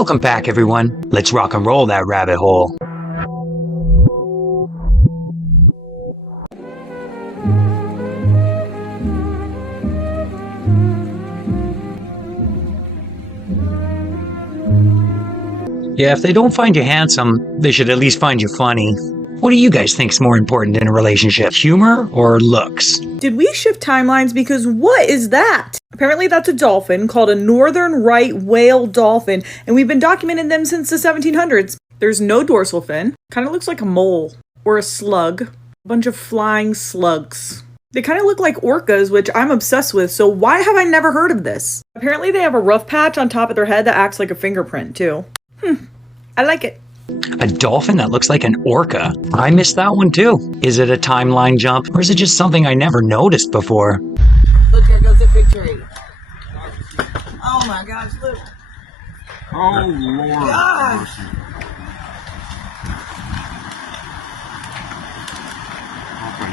Welcome back, everyone. Let's rock and roll that rabbit hole. Yeah, if they don't find you handsome, they should at least find you funny. What do you guys think is more important in a relationship? Humor or looks? Did we shift timelines? Because what is that? Apparently that's a dolphin called a northern right whale dolphin, and we've been documenting them since the 1700s. There's no dorsal fin. Kind of looks like a mole or a slug. A bunch of flying slugs. They kind of look like orcas, which I'm obsessed with, so why have I never heard of this? Apparently they have a rough patch on top of their head that acts like a fingerprint, too. I like it. A dolphin that looks like an orca. I missed that one too. Is it a timeline jump, or is it just something I never noticed before? Look, there goes the victory. Oh my gosh, look. Oh Lord. Gosh.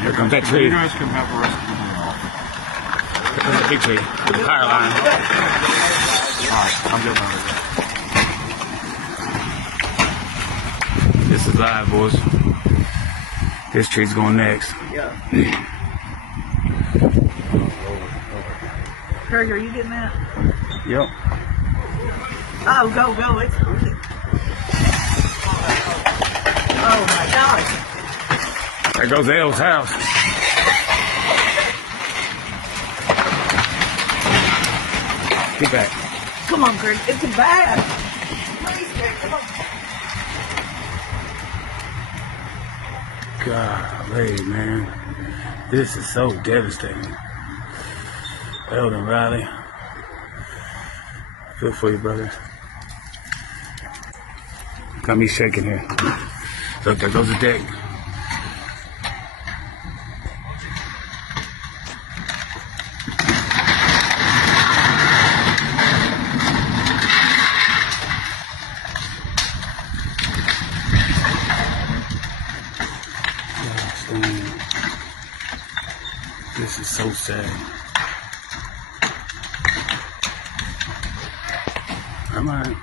Here comes that tree. You guys can have the rest of the meal. Here comes the big tree. The power line. Alright, I'm good on it. This is live, boys. This tree's going next. Yeah. Kurt, are you getting that? Yep. Oh, go. It's moving. Oh my gosh. There goes Elle's house. Get back. Come on, Kurt. It's bad. Please, Kurt, come on. Golly, man. This is so devastating. Eldon Riley. Feel for you, brother. Got me shaking here. Look, there goes the deck. This is so sad. Come on.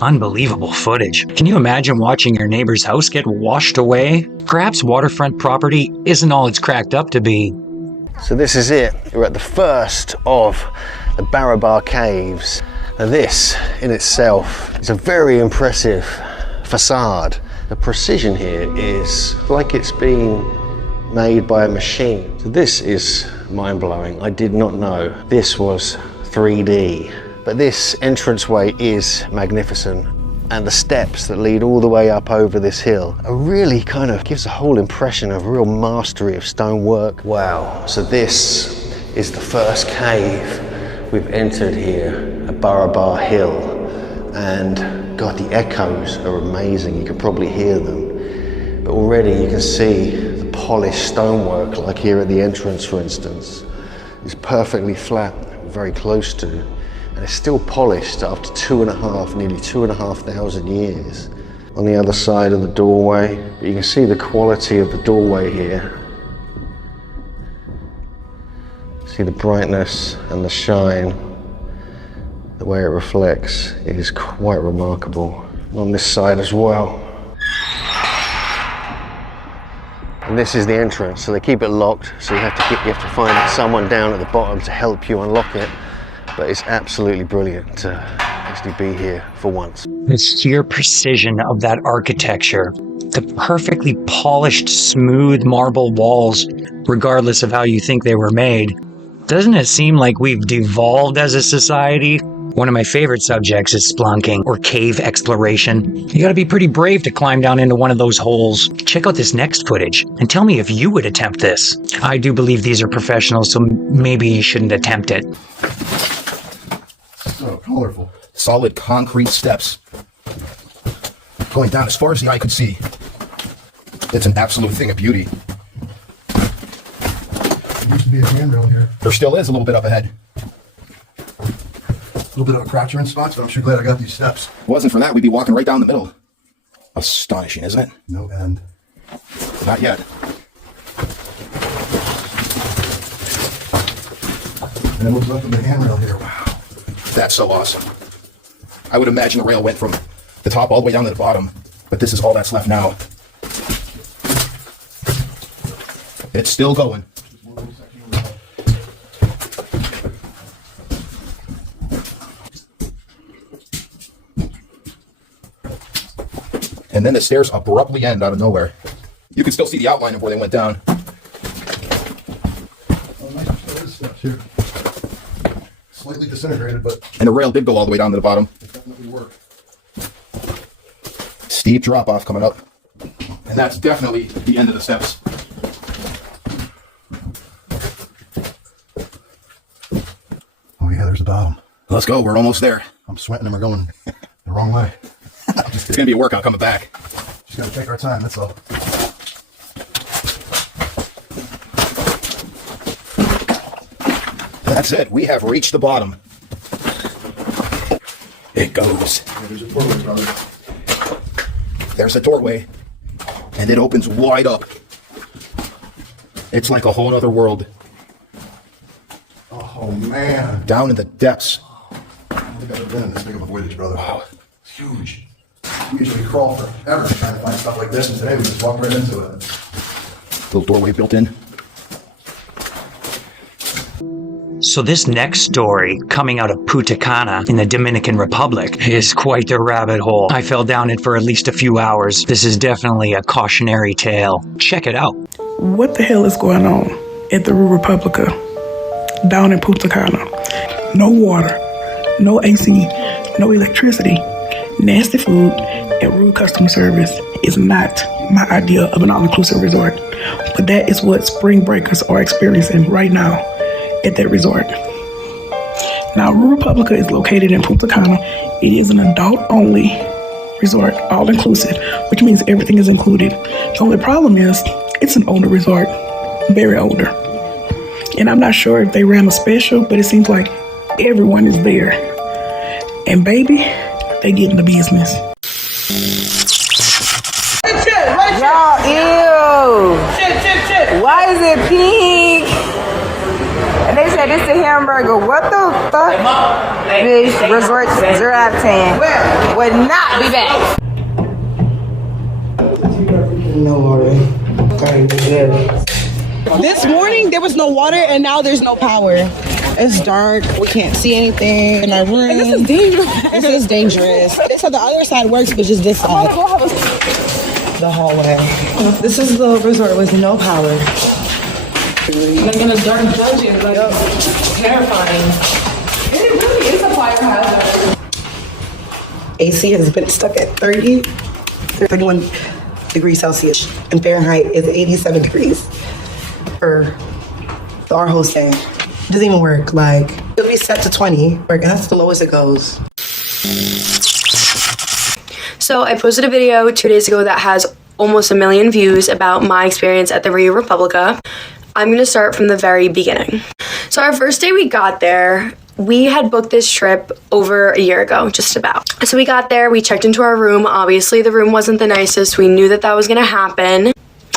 Unbelievable footage. Can you imagine watching your neighbor's house get washed away? Perhaps waterfront property isn't all it's cracked up to be. So this is it. We're at the first of the Barabar Caves. Now this in itself is a very impressive facade. The precision here is like it's been made by a machine. So this is mind-blowing. I did not know this was 3D. But this entranceway is magnificent, and the steps that lead all the way up over this hill are really kind of gives a whole impression of real mastery of stonework. Wow. So this is the first cave we've entered here at Barabar Hill, and God, the echoes are amazing. You can probably hear them, but already you can see the polished stonework, like here at the entrance, for instance. It's perfectly flat, very close to. And it's still polished after nearly 2,500 years. On the other side of the doorway, but you can see the quality of the doorway here. See the brightness and the shine, the way it reflects is quite remarkable. On this side as well. And this is the entrance, so they keep it locked, so you have to find someone down at the bottom to help you unlock it. But it's absolutely brilliant to actually be here for once. The sheer precision of that architecture, the perfectly polished, smooth marble walls, regardless of how you think they were made. Doesn't it seem like we've devolved as a society? One of my favorite subjects is splunking, or cave exploration. You gotta be pretty brave to climb down into one of those holes. Check out this next footage, and tell me if you would attempt this. I do believe these are professionals, so maybe you shouldn't attempt it. Oh, colorful. Solid concrete steps going down as far as the eye could see. It's an absolute thing of beauty. There used to be a handrail here. There still is a little bit up ahead. A little bit of a croucher in spots, but I'm sure glad I got these steps. If it wasn't for that, we'd be walking right down the middle. Astonishing, isn't it? No end. Not yet. And then what's left of the handrail here? Wow. That's so awesome. I would imagine the rail went from the top all the way down to the bottom, but this is all that's left now. It's still going. And then the stairs abruptly end out of nowhere. You can still see the outline of where they went down. Oh, nice. There is steps here. Slightly disintegrated, but And the rail did go all the way down to the bottom. it definitely worked. Steep drop off coming up. And that's definitely the end of the steps. Oh yeah, there's the bottom. Let's go, we're almost there. I'm sweating and we're going the wrong way. It's gonna be a workout coming back. Just gotta take our time, that's all. That's it, we have reached the bottom. It goes. Yeah, there's a doorway, brother. There's a doorway, and it opens wide up. It's like a whole other world. Oh man. Down in the depths. I don't think I've ever been in this big of a voyage, brother. Wow. It's huge. We usually crawl forever trying to find stuff like this, and today we just walked right into it. Little doorway built in. So this next story, coming out of Punta Cana in the Dominican Republic, is quite the rabbit hole. I fell down it for at least a few hours. This is definitely a cautionary tale. Check it out. What the hell is going on at the Republica down in Punta Cana? No water, no AC, no electricity, nasty food, and rude customer service is not my idea of an all-inclusive resort. But that is what spring breakers are experiencing right now at that resort. Now, Republica is located in Punta Cana. It is an adult-only resort, all-inclusive, which means everything is included. The only problem is it's an older resort, very older. And I'm not sure if they ran a special, but it seems like everyone is there. And baby, they get in the business. Y'all, ew. Why is it pink? And they said it's a hamburger. What the fuck? This resort 0 out of 10 would not be back. No water. This morning there was no water and now there's no power. It's dark. We can't see anything in our room. And this is dangerous. This is dangerous. They said the other side works, but just this side. The hallway. This is the resort with no power. Like in a dark dungeon, like terrifying. It really is a fire hazard. AC has been stuck at 31 degrees Celsius, and Fahrenheit is 87 degrees for our whole stay. It doesn't even work. Like, it'll be set to 20, and that's the lowest it goes. So I posted a video 2 days ago that has almost 1 million views about my experience at the Republica. I'm gonna start from the very beginning. So our first day we got there, we had booked this trip over a year ago, just about. So we got there, we checked into our room. Obviously the room wasn't the nicest. We knew that that was gonna happen.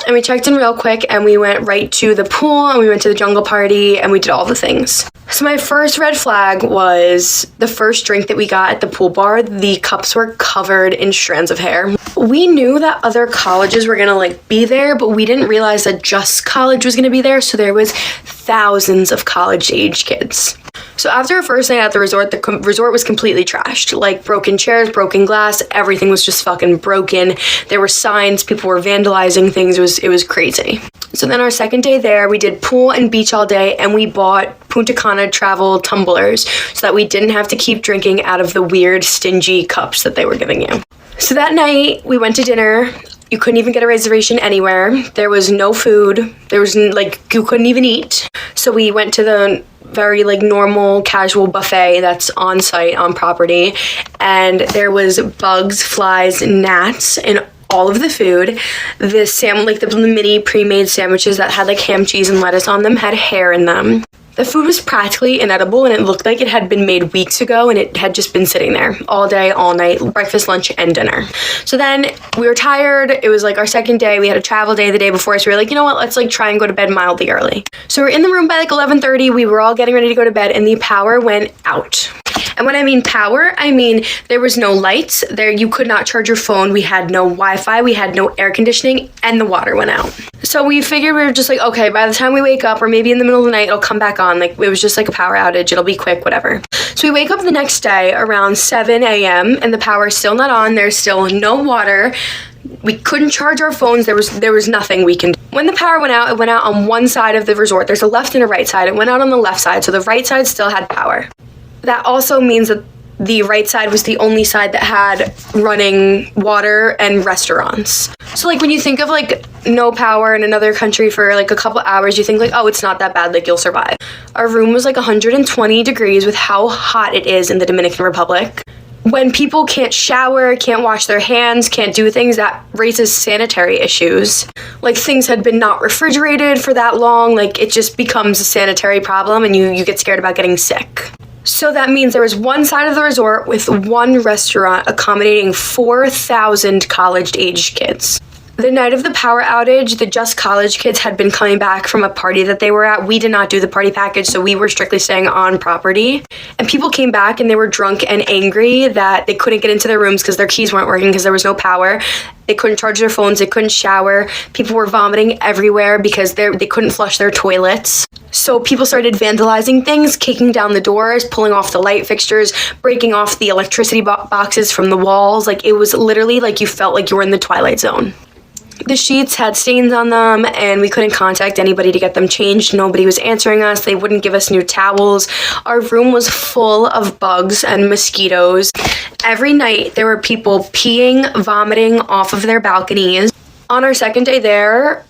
And we checked in real quick and we went right to the pool and we went to the jungle party and we did all the things. So my first red flag was the first drink that we got at the pool bar. The cups were covered in strands of hair. We knew that other colleges were gonna be there, but we didn't realize that Just College was gonna be there. So there was thousands of college age kids. So after our first night at the resort resort was completely trashed. Like broken chairs, broken glass, everything was just fucking broken. There were signs, people were vandalizing things. It was crazy. So then our second day there, we did pool and beach all day and we bought Punta Cana travel tumblers so that we didn't have to keep drinking out of the weird stingy cups that they were giving you. So that night we went to dinner. You couldn't even get a reservation anywhere. There was no food. There was you couldn't even eat. So we went to the very normal casual buffet that's on site on property, and there was bugs, flies, gnats, and all of the food. The mini pre-made sandwiches that had like ham, cheese, and lettuce on them had hair in them. The food was practically inedible, and it looked like it had been made weeks ago, and it had just been sitting there all day, all night, breakfast, lunch, and dinner. So then we were tired. It was like our second day. We had a travel day the day before, so we were like, you know what, let's like try and go to bed mildly early. So we're in the room by like 11:30. We were all getting ready to go to bed, and the power went out. And when I mean power, I mean there was no lights there. You could not charge your phone. We had no Wi-Fi. We had no air conditioning, and the water went out. So we figured we were just like, okay, by the time we wake up, or maybe in the middle of the night, it'll come back on. Like, it was just like a power outage. It'll be quick, whatever. So we wake up the next day around 7 a.m. and the power is still not on. There's still no water. We couldn't charge our phones. There was nothing we can do. When the power went out, it went out on one side of the resort. There's a left and a right side. It went out on the left side, so the right side still had power. That also means that the right side was the only side that had running water and restaurants. So like when you think of like no power in another country for like a couple hours, you think like, oh, it's not that bad, like you'll survive. Our room was like 120 degrees with how hot it is in the Dominican Republic. When people can't shower, can't wash their hands, can't do things, that raises sanitary issues. Like things had been not refrigerated for that long, like it just becomes a sanitary problem and you get scared about getting sick. So that means there was one side of the resort with one restaurant accommodating 4,000 college-aged kids. The night of the power outage, the Just College kids had been coming back from a party that they were at. We did not do the party package, so we were strictly staying on property. And people came back and they were drunk and angry that they couldn't get into their rooms because their keys weren't working because there was no power. They couldn't charge their phones, they couldn't shower. People were vomiting everywhere because they couldn't flush their toilets. So people started vandalizing things, kicking down the doors, pulling off the light fixtures, breaking off the electricity boxes from the walls. Like it was literally like you felt like you were in the Twilight Zone. The sheets had stains on them and we couldn't contact anybody to get them changed. Nobody was answering us. They wouldn't give us new towels. Our room was full of bugs and mosquitoes. Every night there were people peeing, vomiting off of their balconies. On our second day there,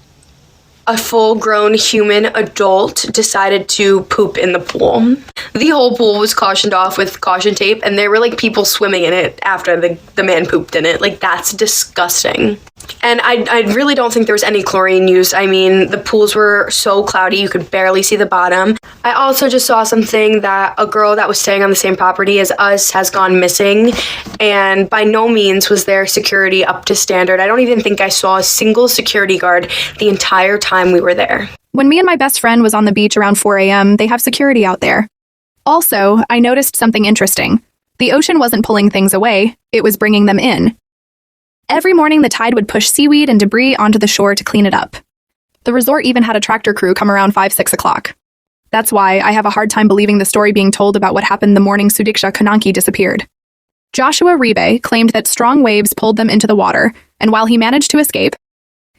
a full-grown human adult decided to poop in the pool. The whole pool was cautioned off with caution tape, and there were like people swimming in it after the man pooped in it. Like, that's disgusting. And I really don't think there was any chlorine used. I mean, the pools were so cloudy, you could barely see the bottom. I also just saw something that a girl that was staying on the same property as us has gone missing, and by no means was their security up to standard. I don't even think I saw a single security guard the entire time we were there. When me and my best friend was on the beach around 4 a.m., they have security out there. Also, I noticed something interesting. The ocean wasn't pulling things away, it was bringing them in. Every morning, the tide would push seaweed and debris onto the shore to clean it up. The resort even had a tractor crew come around 5-6 o'clock. That's why I have a hard time believing the story being told about what happened the morning Sudiksha Konanki disappeared. Joshua Ribe claimed that strong waves pulled them into the water, and while he managed to escape,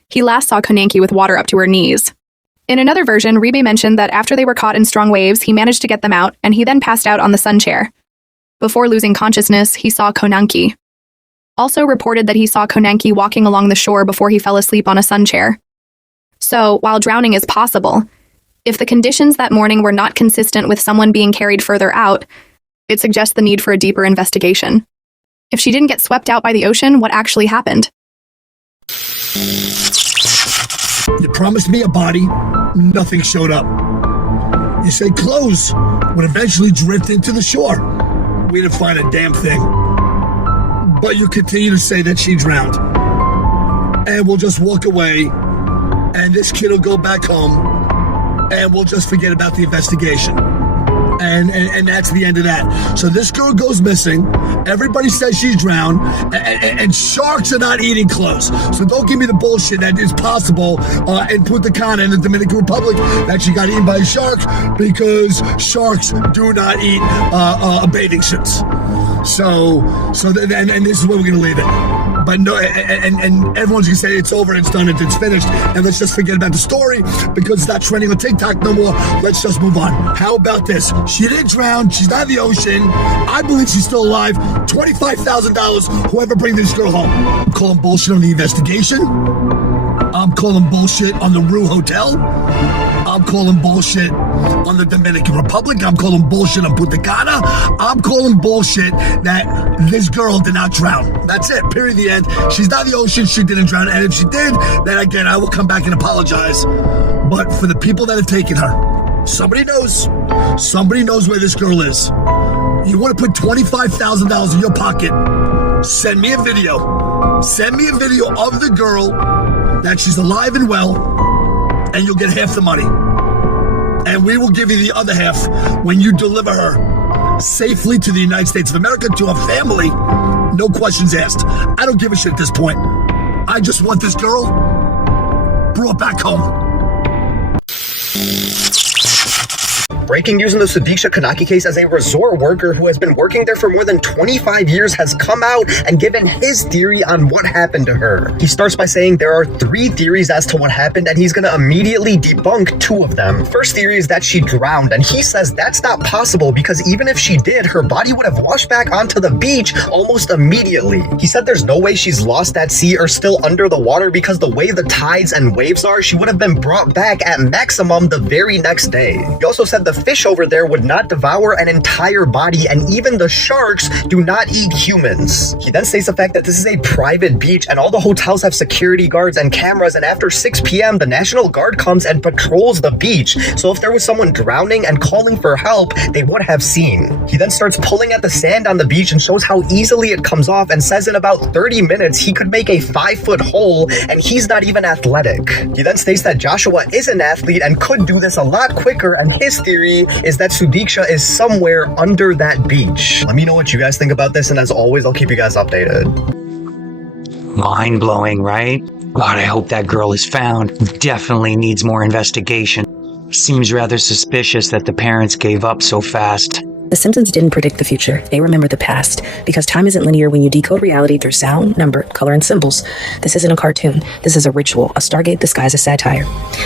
he last saw Konanki with water up to her knees. In another version, Ribe mentioned that after they were caught in strong waves, he managed to get them out, and he then passed out on the sun chair. Before losing consciousness, he saw Konanki. Also reported that he saw Konanki walking along the shore before he fell asleep on a sun chair. So, while drowning is possible, if the conditions that morning were not consistent with someone being carried further out, it suggests the need for a deeper investigation. If she didn't get swept out by the ocean, what actually happened? You promised me a body, nothing showed up. You said clothes would eventually drift into the shore. We didn't find a damn thing. But you continue to say that she drowned. And we'll just walk away, and this kid will go back home, and we'll just forget about the investigation. And that's the end of that. So this girl goes missing. Everybody says she's drowned, and sharks are not eating clothes. So don't give me the bullshit that it's possible in Punta Cana in the Dominican Republic that she got eaten by a shark, because sharks do not eat bathing suits. So and this is where we're gonna leave it. But no, and everyone's gonna say it's over and it's done and it's finished, and let's just forget about the story because it's not trending on TikTok no more. Let's just move on. How about this? She didn't drown. She's not in the ocean. I believe she's still alive. $25,000. Whoever brings this girl home. Call them bullshit on the investigation. I'm calling bullshit on the Rue Hotel. I'm calling bullshit on the Dominican Republic. I'm calling bullshit on Punta Cana. I'm calling bullshit that this girl did not drown. That's it. Period. The end. She's not in the ocean. She didn't drown. And if she did, then again, I will come back and apologize. But for the people that have taken her, somebody knows. Somebody knows where this girl is. You want to put $25,000 in your pocket? Send me a video. Send me a video of the girl that she's alive and well, and you'll get half the money. And we will give you the other half when you deliver her safely to the United States of America, to a family. No questions asked. I don't give a shit at this point. I just want this girl brought back home. Breaking news in the Sudiksha Kanaki case, as a resort worker who has been working there for more than 25 years has come out and given his theory on what happened to her. He starts by saying there are 3 theories as to what happened, and he's going to immediately debunk 2 of them. First theory is that she drowned, and he says that's not possible because even if she did, her body would have washed back onto the beach almost immediately. He said there's no way she's lost at sea or still under the water because the way the tides and waves are, she would have been brought back at maximum the very next day. He also said the fish over there would not devour an entire body, and even the sharks do not eat humans. He then states the fact that this is a private beach and all the hotels have security guards and cameras, and after 6 p.m. the National Guard comes and patrols the beach, so if there was someone drowning and calling for help, they would have seen. He then starts pulling at the sand on the beach and shows how easily it comes off, and says in about 30 minutes he could make a 5-foot hole, and he's not even athletic. He then states that Joshua is an athlete and could do this a lot quicker, and his theory is that Sudiksha is somewhere under that beach. Let me know what you guys think about this, and as always, I'll keep you guys updated. Mind-blowing, right? God, I hope that girl is found. Definitely needs more investigation. Seems rather suspicious that the parents gave up so fast. The Simpsons didn't predict the future. They remembered the past. Because time isn't linear when you decode reality through sound, number, color, and symbols. This isn't a cartoon. This is a ritual, a Stargate disguised as satire.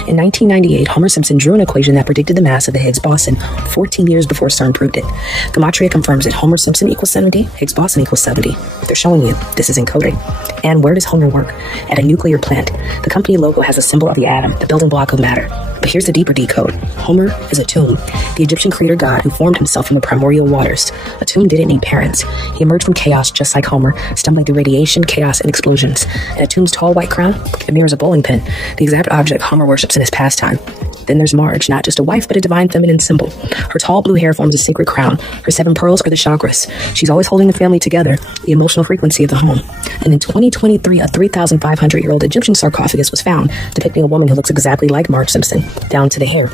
In 1998, Homer Simpson drew an equation that predicted the mass of the Higgs boson 14 years before CERN proved it. Gematria confirms it. Homer Simpson equals 70, Higgs boson equals 70. They're showing you this is encoding. And where does Homer work? At a nuclear plant. The company logo has a symbol of the atom, the building block of matter. But here's the deeper decode. Homer is a tomb, the Egyptian creator god who formed himself from the primordial waters. A tomb didn't need parents. He emerged from chaos just like Homer, stumbling through radiation, chaos, and explosions. And a tomb's tall white crown, it mirrors a bowling pin, the exact object Homer worships in his pastime. Then there's Marge, not just a wife, but a divine feminine symbol. Her tall blue hair forms a sacred crown. Her 7 pearls are the chakras. She's always holding the family together, the emotional frequency of the home. And in 2023, a 3,500-year-old Egyptian sarcophagus was found, depicting a woman who looks exactly like Marge Simpson, down to the hair.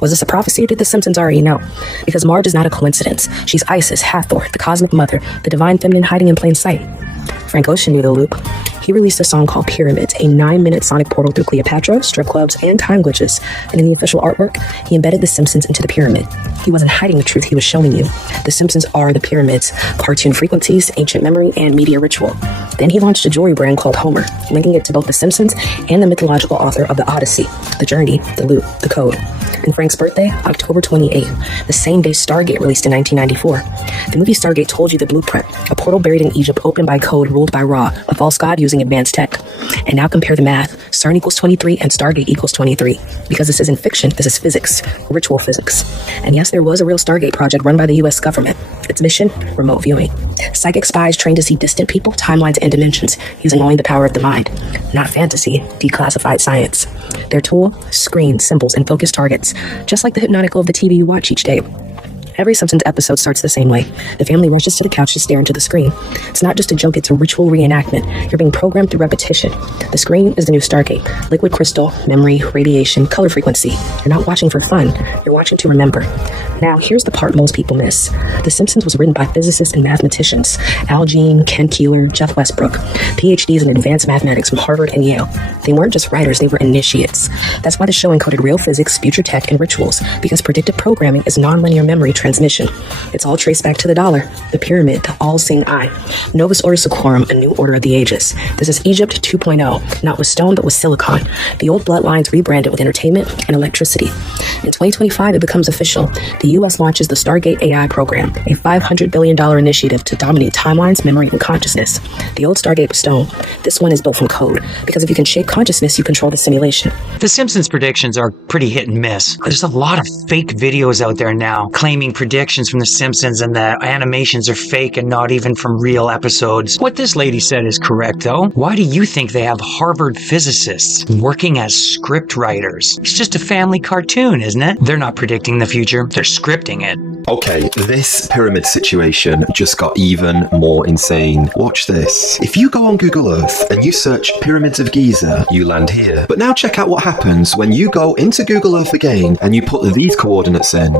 Was this a prophecy, or did the Simpsons already know? Because Marge is not a coincidence. She's Isis, Hathor, the cosmic mother, the divine feminine hiding in plain sight. Frank Ocean knew the loop. He released a song called Pyramids, a 9-minute sonic portal through Cleopatra, strip clubs, and time glitches. And in the official artwork, he embedded the Simpsons into the pyramid. He wasn't hiding the truth, he was showing you. The Simpsons are the pyramids, cartoon frequencies, ancient memory, and media ritual. Then he launched a jewelry brand called Homer, linking it to both the Simpsons and the mythological author of the Odyssey, the journey, the loop, the code. And Frank's birthday, October 28th, the same day Stargate released in 1994. The movie Stargate told you the blueprint, a portal buried in Egypt opened by code ruled by Ra, a false god using advanced tech. And now compare the math. CERN equals 23 and Stargate equals 23. Because this isn't fiction, this is physics, ritual physics. And yes, there was a real Stargate project run by the US government. Its mission, remote viewing. Psychic spies trained to see distant people, timelines, and dimensions, using only the power of the mind. Not fantasy, declassified science. Their tool, screens, symbols, and focused targets. Just like the hypnotic glow of the TV you watch each day. Every Simpsons episode starts the same way. The family rushes to the couch to stare into the screen. It's not just a joke, it's a ritual reenactment. You're being programmed through repetition. The screen is the new Stargate. Liquid crystal, memory, radiation, color frequency. You're not watching for fun. You're watching to remember. Now, here's the part most people miss. The Simpsons was written by physicists and mathematicians. Al Jean, Ken Keeler, Jeff Westbrook. PhDs in advanced mathematics from Harvard and Yale. They weren't just writers, they were initiates. That's why the show encoded real physics, future tech, and rituals. Because predictive programming is nonlinear memory transfer transmission. It's all traced back to the dollar, the pyramid, the all-seeing eye. Novus Ordo Seclorum, a new order of the ages. This is Egypt 2.0, not with stone, but with silicon. The old bloodlines rebranded with entertainment and electricity. In 2025, it becomes official. The U.S. launches the Stargate AI program, a $500 billion initiative to dominate timelines, memory, and consciousness. The old Stargate was stone. This one is built from code, because if you can shape consciousness, you control the simulation. The Simpsons predictions are pretty hit and miss. There's a lot of fake videos out there now claiming predictions from The Simpsons and the animations are fake and not even from real episodes. What this lady said is correct, though. Why do you think they have Harvard physicists working as script writers? It's just a family cartoon, isn't it? They're not predicting the future. They're scripting it. Okay, this pyramid situation just got even more insane. Watch this. If you go on Google Earth and you search Pyramids of Giza, you land here. But now check out what happens when you go into Google Earth again and you put these coordinates in.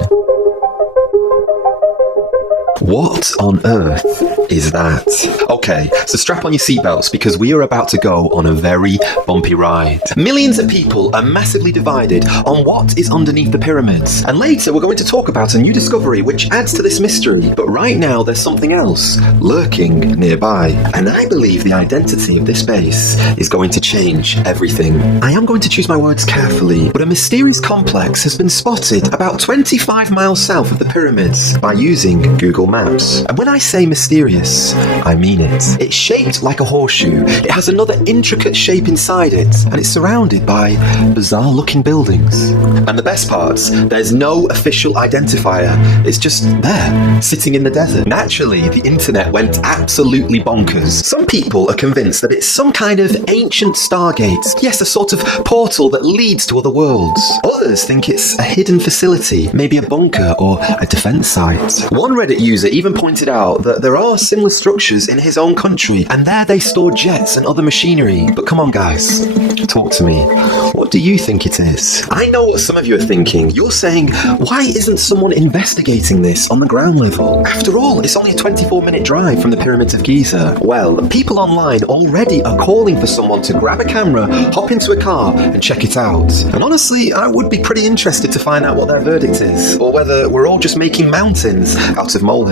What on earth is that? Okay, so strap on your seatbelts because we are about to go on a very bumpy ride. Millions of people are massively divided on what is underneath the pyramids. And later we're going to talk about a new discovery which adds to this mystery. But right now there's something else lurking nearby. And I believe the identity of this base is going to change everything. I am going to choose my words carefully, but a mysterious complex has been spotted about 25 miles south of the pyramids by using Google Maps. And when I say mysterious, I mean it. It's shaped like a horseshoe. It has another intricate shape inside it, and it's surrounded by bizarre looking buildings. And the best parts, there's no official identifier. It's just there, sitting in the desert. Naturally, the internet went absolutely bonkers. Some people are convinced that it's some kind of ancient stargate. Yes, a sort of portal that leads to other worlds. Others think it's a hidden facility, maybe a bunker or a defense site. One Reddit user even pointed out that there are similar structures in his own country, and there they store jets and other machinery. But come on guys, talk to me. What do you think it is? I know what some of you are thinking. You're saying, why isn't someone investigating this on the ground level? After all, it's only a 24-minute drive from the Pyramids of Giza. Well, people online already are calling for someone to grab a camera, hop into a car, and check it out. And honestly, I would be pretty interested to find out what their verdict is, or whether we're all just making mountains out of molehills.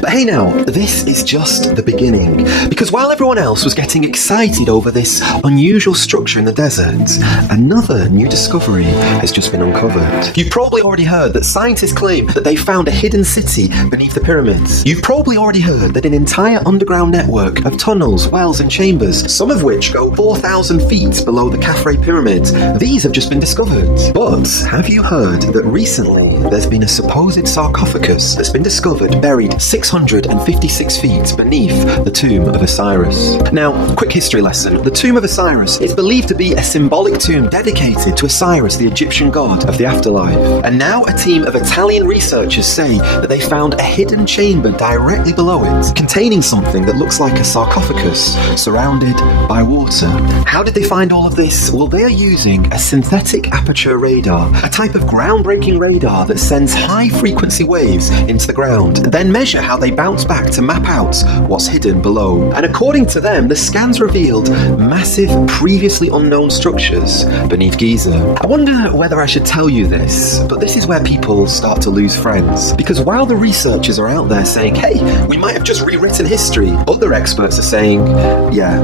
But hey now, this is just the beginning, because while everyone else was getting excited over this unusual structure in the desert, another new discovery has just been uncovered. You've probably already heard that scientists claim that they found a hidden city beneath the pyramids. You've probably already heard that an entire underground network of tunnels, wells and chambers, some of which go 4,000 feet below the Khafre Pyramid, these have just been discovered. But have you heard that recently there's been a supposed sarcophagus that's been discovered buried 656 feet beneath the tomb of Osiris? Now, quick history lesson. The tomb of Osiris is believed to be a symbolic tomb dedicated to Osiris, the Egyptian god of the afterlife. And now a team of Italian researchers say that they found a hidden chamber directly below it, containing something that looks like a sarcophagus surrounded by water. How did they find all of this? Well, they are using a synthetic aperture radar, a type of groundbreaking radar that sends high-frequency waves into the ground, then measure how they bounce back to map out what's hidden below. And according to them, the scans revealed massive, previously unknown structures beneath Giza. I wonder whether I should tell you this, but this is where people start to lose friends. Because while the researchers are out there saying, hey, we might have just rewritten history, other experts are saying, yeah,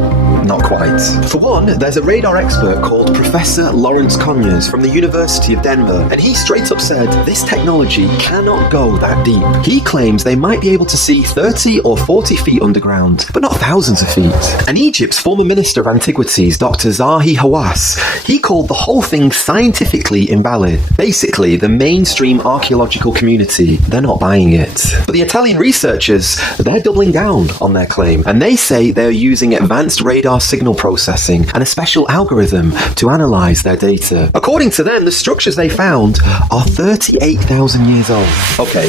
not quite. For one, there's a radar expert called Professor Lawrence Conyers from the University of Denver, and he straight up said this technology cannot go that deep. He claims they might be able to see 30 or 40 feet underground, but not thousands of feet. And Egypt's former Minister of Antiquities, Dr. Zahi Hawass, he called the whole thing scientifically invalid. Basically, the mainstream archaeological community, they're not buying it. But the Italian researchers, they're doubling down on their claim, and they say they're using advanced radar signal processing and a special algorithm to analyze their data. According to them, the structures they found are 38,000 years old. Okay,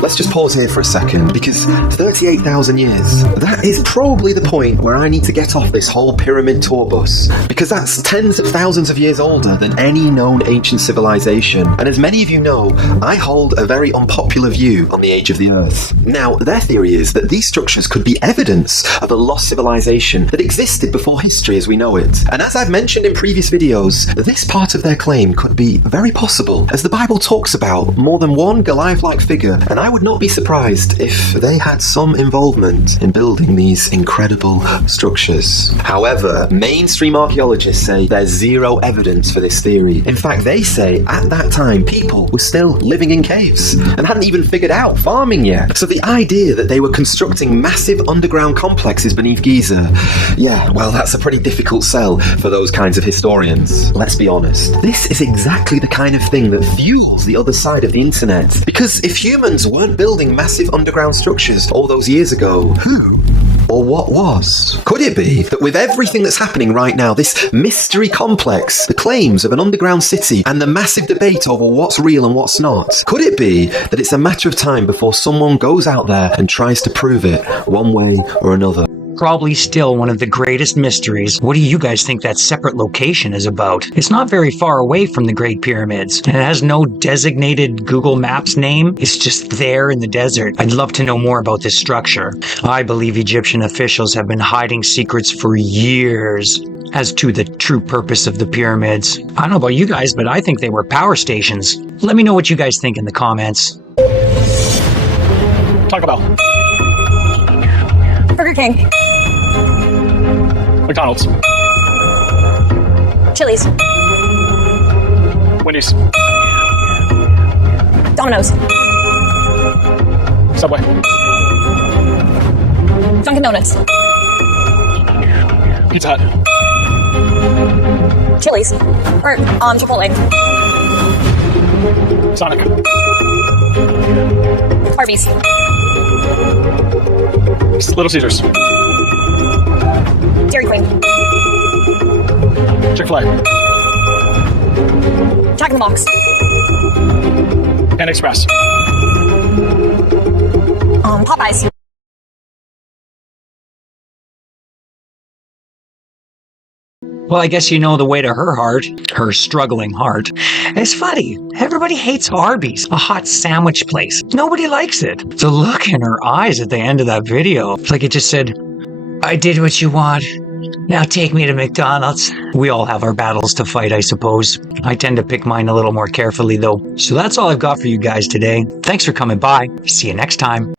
let's just pause here for a second, because 38,000 years, that is probably the point where I need to get off this whole pyramid tour bus, because that's tens of thousands of years older than any known ancient civilization. And as many of you know, I hold a very unpopular view on the age of the Earth. Now, their theory is that these structures could be evidence of a lost civilization that existed before history as we know it. And as I've mentioned in previous videos, this part of their claim could be very possible, as the Bible talks about more than one Goliath-like figure, and I I would not be surprised if they had some involvement in building these incredible structures. However, mainstream archaeologists say there's zero evidence for this theory. In fact, they say at that time people were still living in caves and hadn't even figured out farming yet. So the idea that they were constructing massive underground complexes beneath Giza, yeah, well, that's a pretty difficult sell for those kinds of historians. Let's be honest, this is exactly the kind of thing that fuels the other side of the internet. Because if humans weren't building massive underground structures all those years ago, who or what was? Could it be that with everything that's happening right now, this mystery complex, the claims of an underground city, and the massive debate over what's real and what's not, could it be that it's a matter of time before someone goes out there and tries to prove it one way or another? Probably still one of the greatest mysteries. What do you guys think that separate location is about? It's not very far away from the Great Pyramids, and it has no designated Google Maps name. It's just there in the desert. I'd love to know more about this structure. I believe Egyptian officials have been hiding secrets for years as to the true purpose of the pyramids. I don't know about you guys, but I think they were power stations. Let me know what you guys think in the comments. Taco Bell. Burger King. McDonald's. Chili's. Wendy's. Domino's. Subway. Dunkin' Donuts. Pizza Hut. Chili's. Or, Chipotle. Sonic. Arby's. Little Caesars. Dairy Queen. Chick-fil-A. Jack in the Box. Panda Express. Popeyes. Well, I guess you know the way to her heart, her struggling heart. It's funny, everybody hates Arby's, a hot sandwich place. Nobody likes it. The look in her eyes at the end of that video, it's like it just said, I did what you want. Now take me to McDonald's. We all have our battles to fight, I suppose. I tend to pick mine a little more carefully, though. So that's all I've got for you guys today. Thanks for coming by. See you next time.